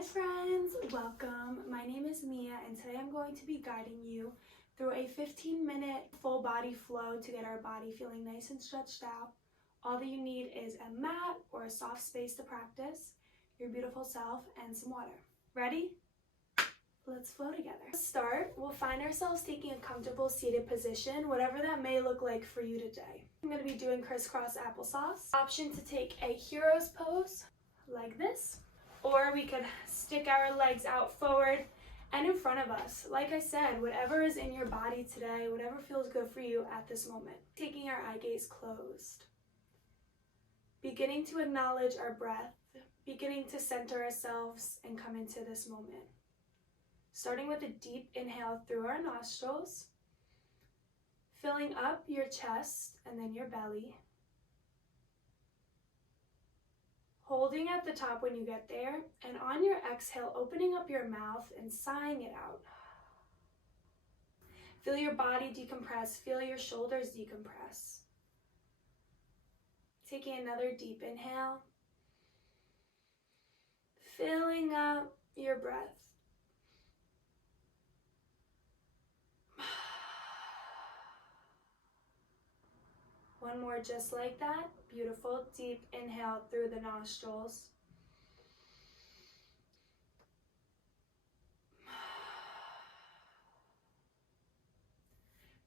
Hi friends, welcome. My name is Mia and today I'm going to be guiding you through a 15-minute full body flow to get our body feeling nice and stretched out. All that you need is a mat or a soft space to practice, your beautiful self, and some water. Ready? Let's flow together. To start, we'll find ourselves taking a comfortable seated position, whatever that may look like for you today. I'm going to be doing crisscross applesauce. Option to take a hero's pose like this. Or we could stick our legs out forward and in front of us. Like I said, whatever is in your body today, whatever feels good for you at this moment. Taking our eye gaze closed. Beginning to acknowledge our breath. Beginning to center ourselves and come into this moment. Starting with a deep inhale through our nostrils. Filling up your chest and then your belly. Holding at the top when you get there, and on your exhale, opening up your mouth and sighing it out. Feel your body decompress, feel your shoulders decompress. Taking another deep inhale, filling up your breath. One more just like that. Beautiful. Deep inhale through the nostrils.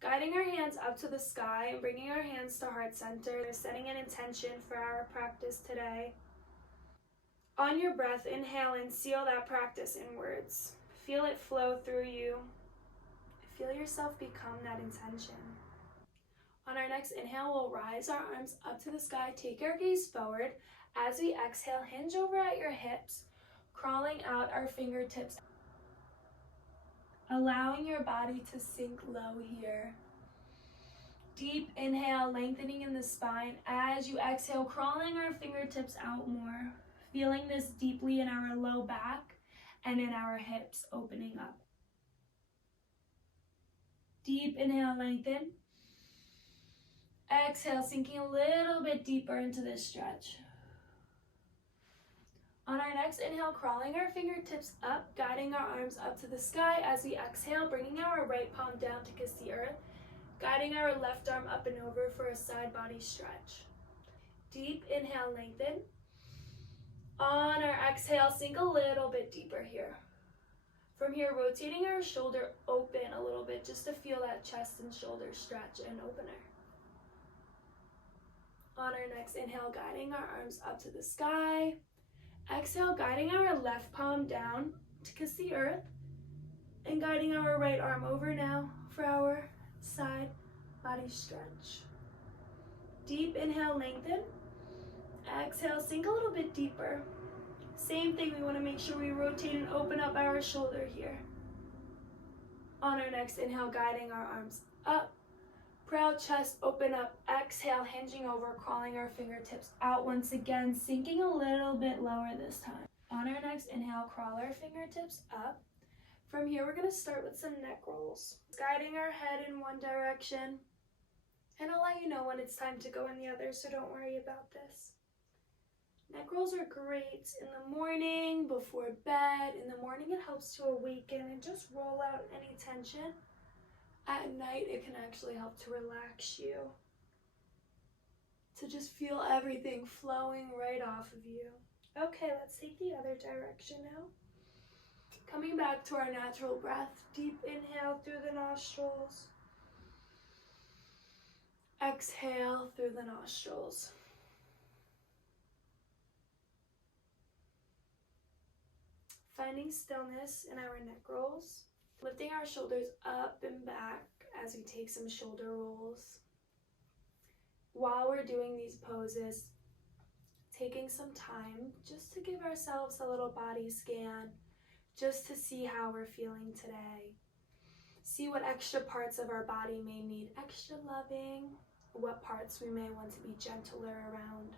Guiding our hands up to the sky and bringing our hands to heart center. Setting an intention for our practice today. On your breath, inhale and seal that practice inwards. Feel it flow through you. Feel yourself become that intention. On our next inhale, we'll rise our arms up to the sky, take our gaze forward. As we exhale, hinge over at your hips, crawling out our fingertips. Allowing your body to sink low here. Deep inhale, lengthening in the spine. As you exhale, crawling our fingertips out more. Feeling this deeply in our low back and in our hips, opening up. Deep inhale, lengthen. Exhale, sinking a little bit deeper into this stretch. On our next inhale, crawling our fingertips up, guiding our arms up to the sky. As we exhale, bringing our right palm down to kiss the earth, guiding our left arm up and over for a side body stretch. Deep inhale, lengthen. On our exhale, sink a little bit deeper here. From here, rotating our shoulder open a little bit just to feel that chest and shoulder stretch and opener. On our next inhale, guiding our arms up to the sky. Exhale, guiding our left palm down to kiss the earth. And guiding our right arm over now for our side body stretch. Deep inhale, lengthen. Exhale, sink a little bit deeper. Same thing, we want to make sure we rotate and open up our shoulder here. On our next inhale, guiding our arms up. Proud chest, open up, exhale, hinging over, crawling our fingertips out once again, sinking a little bit lower this time. On our next inhale, crawl our fingertips up. From here, we're going to start with some neck rolls. Guiding our head in one direction, and I'll let you know when it's time to go in the other, so don't worry about this. Neck rolls are great in the morning, before bed. In the morning, it helps to awaken and just roll out any tension. At night, it can actually help to relax you, to just feel everything flowing right off of you. Okay, let's take the other direction now. Coming back to our natural breath, deep inhale through the nostrils. Exhale through the nostrils. Finding stillness in our neck rolls. Lifting our shoulders up and back as we take some shoulder rolls. While we're doing these poses, taking some time just to give ourselves a little body scan, just to see how we're feeling today. See what extra parts of our body may need extra loving, what parts we may want to be gentler around.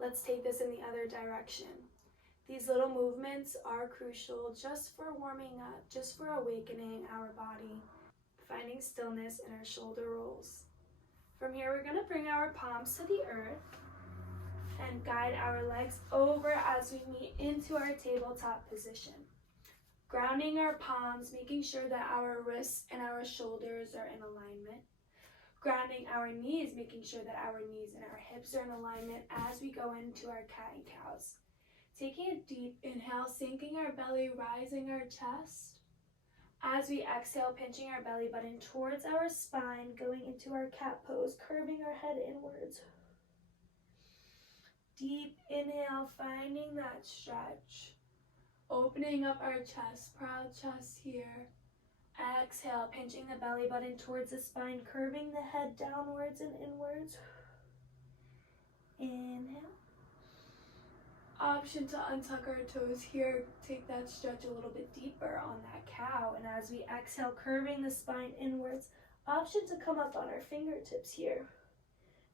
Let's take this in the other direction. These little movements are crucial just for warming up, just for awakening our body, finding stillness in our shoulder rolls. From here, we're going to bring our palms to the earth and guide our legs over as we meet into our tabletop position. Grounding our palms, making sure that our wrists and our shoulders are in alignment. Grounding our knees, making sure that our knees and our hips are in alignment as we go into our cat and cows. Taking a deep inhale, sinking our belly, rising our chest. As we exhale, pinching our belly button towards our spine, going into our cat pose, curving our head inwards. Deep inhale, finding that stretch. Opening up our chest, proud chest here. Exhale, pinching the belly button towards the spine, curving the head downwards and inwards. Inhale. Option to untuck our toes here, take that stretch a little bit deeper on that cow. And as we exhale, curving the spine inwards, option to come up on our fingertips here.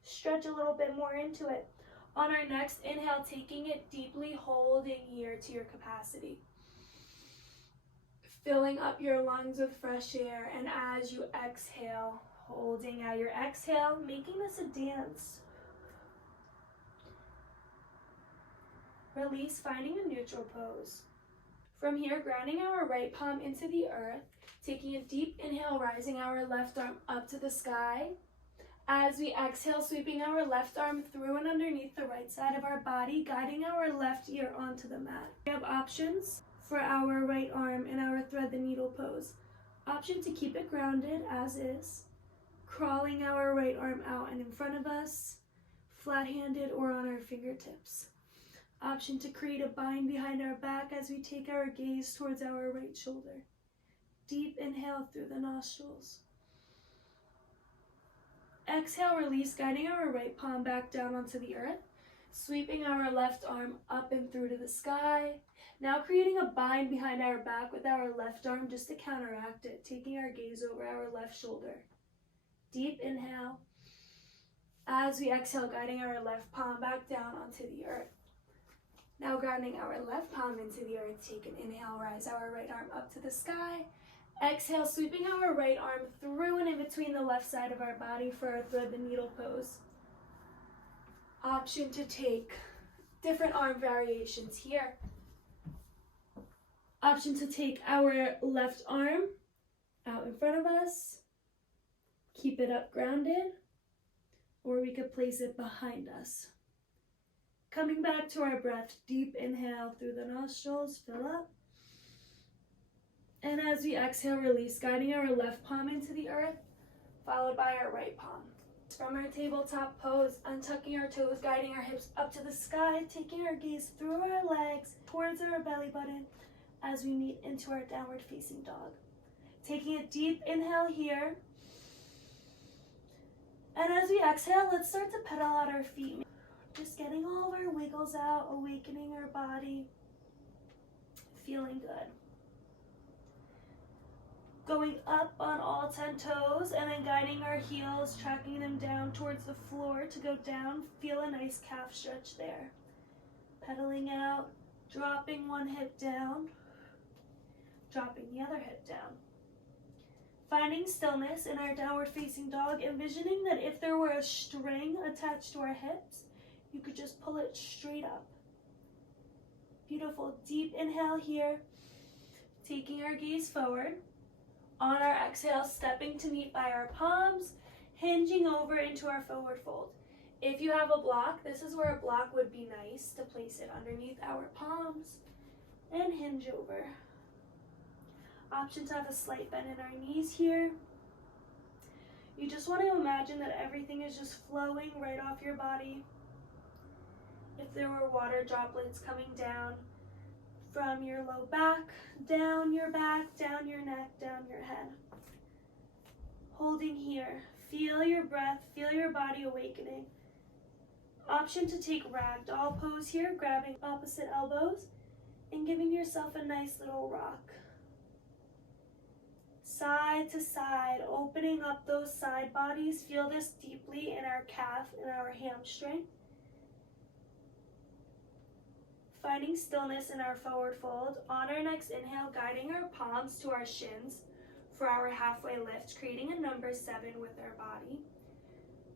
Stretch a little bit more into it. On our next inhale, taking it deeply, holding here to your capacity. Filling up your lungs with fresh air, and as you exhale, holding out your exhale, making this a dance. Release, finding a neutral pose. From here, grounding our right palm into the earth, taking a deep inhale, rising our left arm up to the sky. As we exhale, sweeping our left arm through and underneath the right side of our body, guiding our left ear onto the mat. We have options for our right arm in our thread the needle pose. Option to keep it grounded as is, crawling our right arm out and in front of us, flat-handed or on our fingertips. Option to create a bind behind our back as we take our gaze towards our right shoulder. Deep inhale through the nostrils. Exhale, release, guiding our right palm back down onto the earth, sweeping our left arm up and through to the sky. Now creating a bind behind our back with our left arm just to counteract it, taking our gaze over our left shoulder. Deep inhale. As we exhale, guiding our left palm back down onto the earth. Now grounding our left palm into the earth, take an inhale, rise our right arm up to the sky. Exhale, sweeping our right arm through and in between the left side of our body for our thread the needle pose. Option to take different arm variations here. Option to take our left arm out in front of us, keep it up grounded, or we could place it behind us. Coming back to our breath, deep inhale through the nostrils, fill up. And as we exhale, release, guiding our left palm into the earth, followed by our right palm. From our tabletop pose, untucking our toes, guiding our hips up to the sky, taking our gaze through our legs towards our belly button as we meet into our downward facing dog. Taking a deep inhale here. And as we exhale, let's start to pedal out our feet. Just getting all of our wiggles out, awakening our body, feeling good. Going up on all 10 toes and then guiding our heels, tracking them down towards the floor to go down. Feel a nice calf stretch there. Pedaling out, dropping one hip down, dropping the other hip down. Finding stillness in our downward facing dog, envisioning that if there were a string attached to our hips, you could just pull it straight up. Beautiful. Deep inhale here. Taking our gaze forward. On our exhale, stepping to meet by our palms, hinging over into our forward fold. If you have a block, this is where a block would be nice to place it underneath our palms and hinge over. Option to have a slight bend in our knees here. You just want to imagine that everything is just flowing right off your body. If there were water droplets coming down from your low back, down your neck, down your head. Holding here. Feel your breath, feel your body awakening. Option to take ragdoll pose here, grabbing opposite elbows and giving yourself a nice little rock. Side to side, opening up those side bodies. Feel this deeply in our calf and our hamstring. Finding stillness in our forward fold. On our next inhale, guiding our palms to our shins for our halfway lift, creating a number 7 with our body.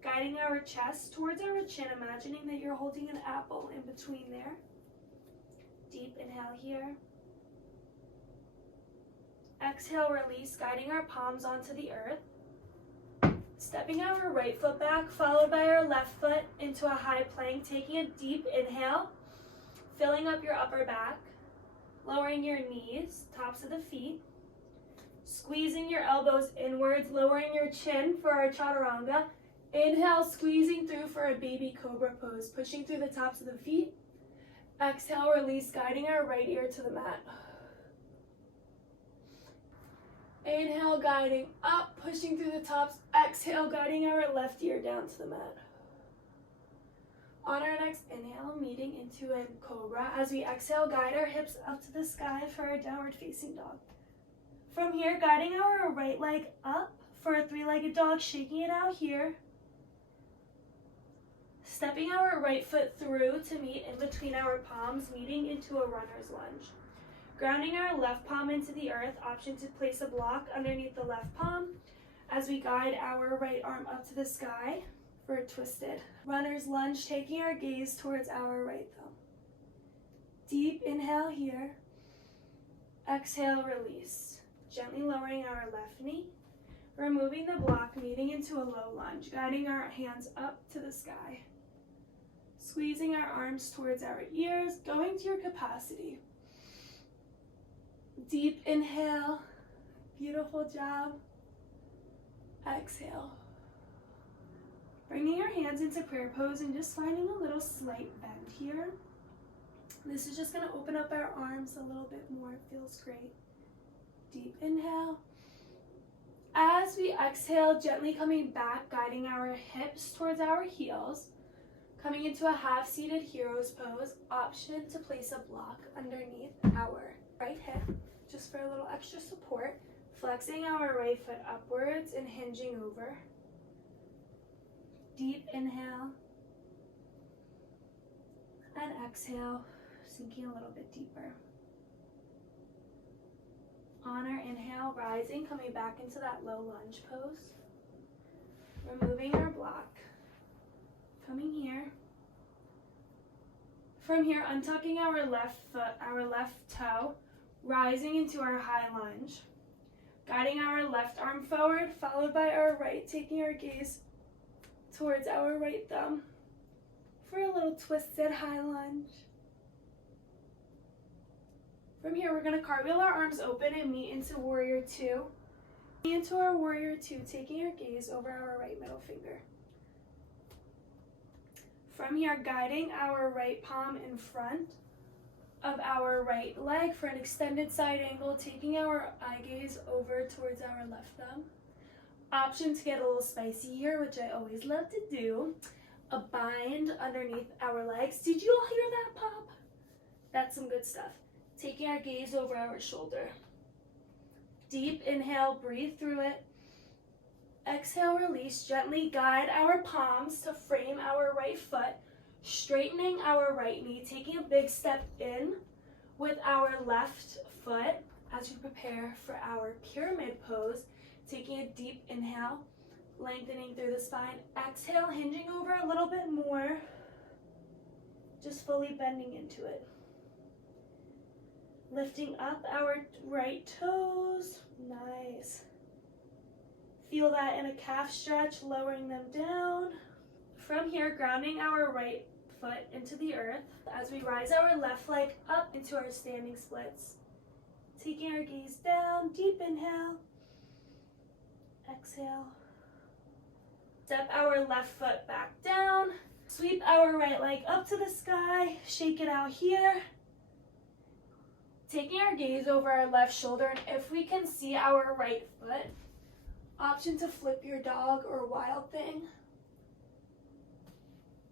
guiding our chest towards our chin, imagining that you're holding an apple in between there. Deep inhale here. Exhale, release, guiding our palms onto the earth. Stepping our right foot back, followed by our left foot into a high plank, taking a deep inhale, filling up your upper back, lowering your knees, tops of the feet, squeezing your elbows inwards, lowering your chin for our chaturanga. Inhale, squeezing through for a baby cobra pose, pushing through the tops of the feet. Exhale, release, guiding our right ear to the mat. Inhale, guiding up, pushing through the tops. Exhale, guiding our left ear down to the mat. On our next inhale, meeting into a cobra. As we exhale, guide our hips up to the sky for our downward facing dog. From here, guiding our right leg up for a three-legged dog, shaking it out here. Stepping our right foot through to meet in between our palms, meeting into a runner's lunge. Grounding our left palm into the earth, option to place a block underneath the left palm as we guide our right arm up to the sky for a twisted runner's lunge, taking our gaze towards our right thumb. Deep inhale here. Exhale, release. Gently lowering our left knee, removing the block, meeting into a low lunge, guiding our hands up to the sky. Squeezing our arms towards our ears, going to your capacity. Deep inhale, beautiful job. Exhale. Bringing your hands into prayer pose and just finding a little slight bend here. This is just going to open up our arms a little bit more. It feels great. Deep inhale. As we exhale, gently coming back, guiding our hips towards our heels. Coming into a half-seated hero's pose, option to place a block underneath our right hip, just for a little extra support. Flexing our right foot upwards and hinging over. Deep inhale. And exhale, sinking a little bit deeper. On our inhale, rising, coming back into that low lunge pose. Removing our block. Coming here. From here, untucking our left foot, our left toe, rising into our high lunge. Guiding our left arm forward, followed by our right, taking our gaze towards our right thumb for a little twisted high lunge. From here, we're going to cartwheel our arms open and meet into Warrior Two. Into our Warrior Two, taking our gaze over our right middle finger. From here, guiding our right palm in front of our right leg for an extended side angle, taking our eye gaze over towards our left thumb. Option to get a little spicy here, which I always love to do. A bind underneath our legs. Did you all hear that pop? That's some good stuff. Taking our gaze over our shoulder. Deep inhale, breathe through it. Exhale, release. Gently guide our palms to frame our right foot, straightening our right knee, taking a big step in with our left foot as we prepare for our pyramid pose. Taking a deep inhale, lengthening through the spine. Exhale, hinging over a little bit more, just fully bending into it. Lifting up our right toes. Nice. Feel that in a calf stretch, lowering them down. From here, grounding our right foot into the earth as we rise our left leg up into our standing splits. Taking our gaze down, deep inhale. Exhale. Step our left foot back down. Sweep our right leg up to the sky. Shake it out here. Taking our gaze over our left shoulder, and if we can see our right foot, option to flip your dog or wild thing.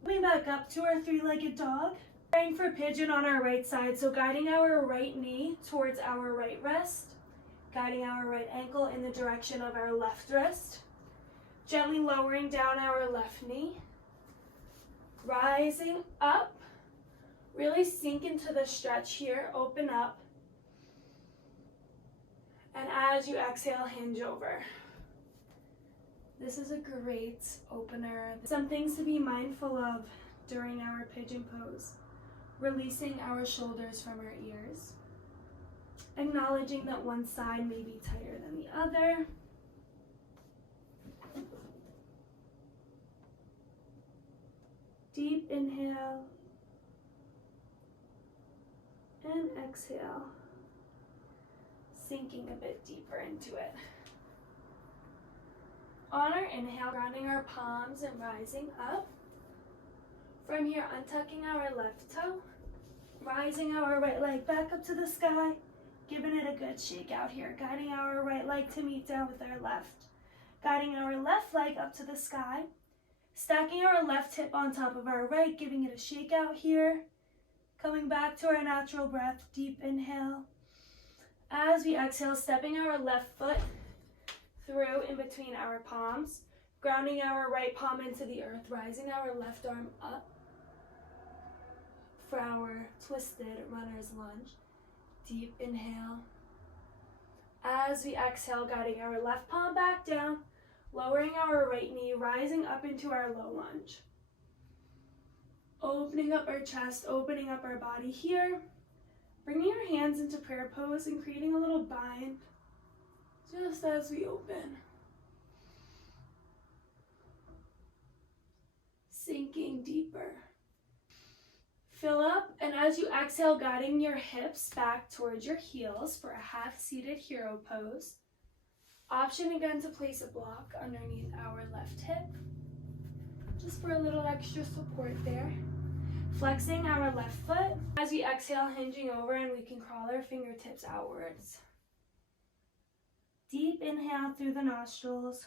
Coming back up to our three-legged dog. Praying for pigeon on our right side, so guiding our right knee towards our right wrist, guiding our right ankle in the direction of our left wrist, gently lowering down our left knee, rising up, really sink into the stretch here, open up, and as you exhale, hinge over. This is a great opener. Some things to be mindful of during our pigeon pose. Releasing our shoulders from our ears. Acknowledging that one side may be tighter than the other. Deep inhale. And exhale. Sinking a bit deeper into it. On our inhale, grounding our palms and rising up. From here, untucking our left toe, rising our right leg back up to the sky, giving it a good shake out here, guiding our right leg to meet down with our left, guiding our left leg up to the sky, stacking our left hip on top of our right, giving it a shake out here, coming back to our natural breath, deep inhale. As we exhale, stepping our left foot through in between our palms, grounding our right palm into the earth, rising our left arm up for our twisted runner's lunge. Deep inhale. As we exhale, guiding our left palm back down, lowering our right knee, rising up into our low lunge. Opening up our chest, opening up our body here. Bringing our hands into prayer pose and creating a little bind just as we open. Sinking deeper. Fill up, and as you exhale, guiding your hips back towards your heels for a half-seated hero pose. Option again to place a block underneath our left hip, just for a little extra support there. Flexing our left foot. As we exhale, hinging over, and we can crawl our fingertips outwards. Deep inhale through the nostrils.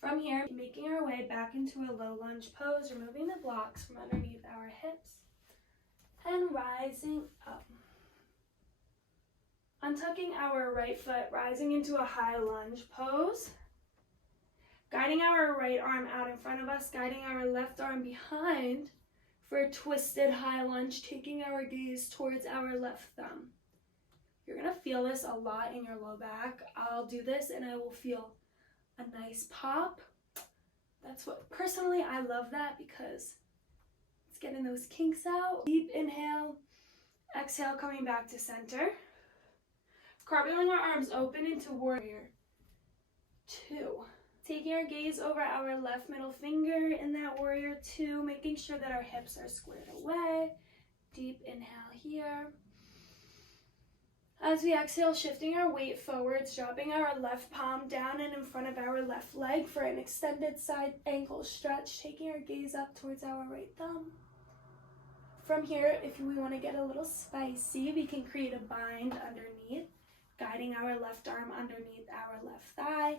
From here, making our way back into a low lunge pose, removing the blocks from underneath our hips, and rising up. Untucking our right foot, rising into a high lunge pose. Guiding our right arm out in front of us, guiding our left arm behind for a twisted high lunge, taking our gaze towards our left thumb. You're gonna feel this a lot in your low back. I'll do this and I will feel a nice pop. That's what, personally, I love that because it's getting those kinks out. Deep inhale, exhale, coming back to center. Cartwheeling our arms open into warrior two. Taking our gaze over our left middle finger in that warrior two, making sure that our hips are squared away. Deep inhale here. As we exhale, shifting our weight forwards, dropping our left palm down and in front of our left leg for an extended side ankle stretch, taking our gaze up towards our right thumb. From here, if we want to get a little spicy, we can create a bind underneath, guiding our left arm underneath our left thigh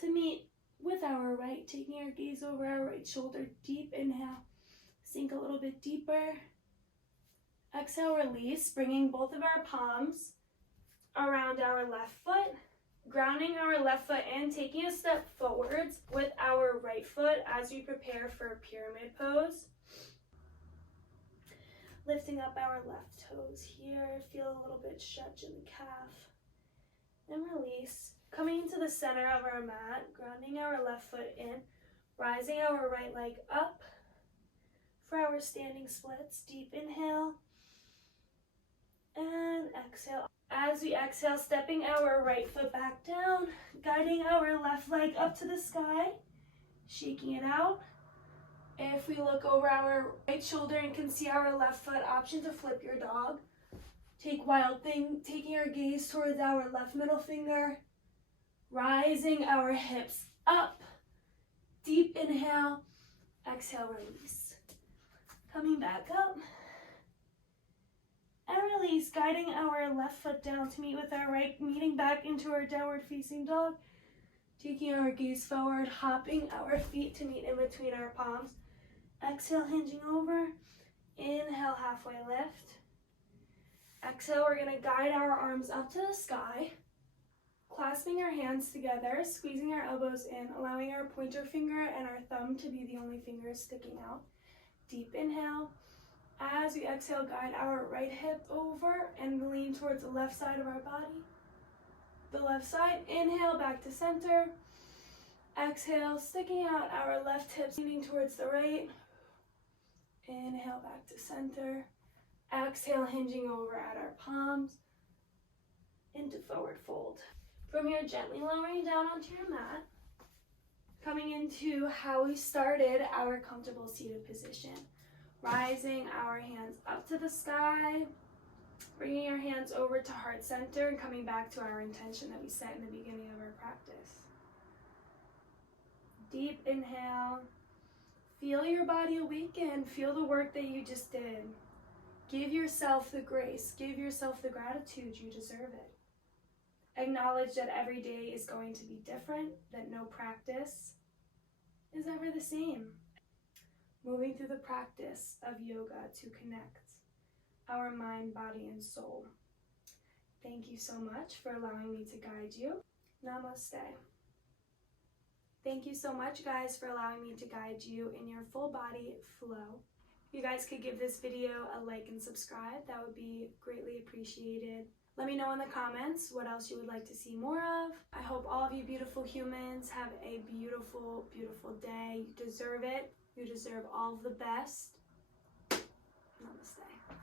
to meet with our right, taking our gaze over our right shoulder. Deep inhale, sink a little bit deeper. Exhale, release, bringing both of our palms around our left foot, grounding our left foot in, taking a step forwards with our right foot as we prepare for a pyramid pose. Lifting up our left toes here, feel a little bit stretch in the calf, and release. Coming into the center of our mat, grounding our left foot in, rising our right leg up for our standing splits. Deep inhale, and exhale. As we exhale, stepping our right foot back down, guiding our left leg up to the sky, shaking it out. If we look over our right shoulder and can see our left foot, option to flip your dog. Take wild thing, taking our gaze towards our left middle finger, rising our hips up. Deep inhale, exhale, release. Coming back up. And release, guiding our left foot down to meet with our right, meeting back into our downward facing dog. Taking our gaze forward, hopping our feet to meet in between our palms. Exhale, hinging over. Inhale, halfway lift. Exhale, we're gonna guide our arms up to the sky. Clasping our hands together, squeezing our elbows in, allowing our pointer finger and our thumb to be the only fingers sticking out. Deep inhale. As we exhale, guide our right hip over and lean towards the left side of our body. The left side, inhale back to center. Exhale, sticking out our left hips, leaning towards the right. Inhale back to center. Exhale, hinging over at our palms into forward fold. From here, gently lowering down onto your mat, coming into how we started our comfortable seated position. Rising our hands up to the sky, bringing your hands over to heart center and coming back to our intention that we set in the beginning of our practice. Deep inhale. Feel your body awaken. Feel the work that you just did. Give yourself the grace. Give yourself the gratitude. You deserve it. Acknowledge that every day is going to be different, that no practice is ever the same. Moving through the practice of yoga to connect our mind, body, and soul. Thank you so much for allowing me to guide you. Namaste. Thank you so much, guys, for allowing me to guide you in your full body flow. You guys could give this video a like and subscribe. That would be greatly appreciated. Let me know in the comments what else you would like to see more of. I hope all of you beautiful humans have a beautiful, beautiful day. You deserve it. You deserve all of the best. Namaste.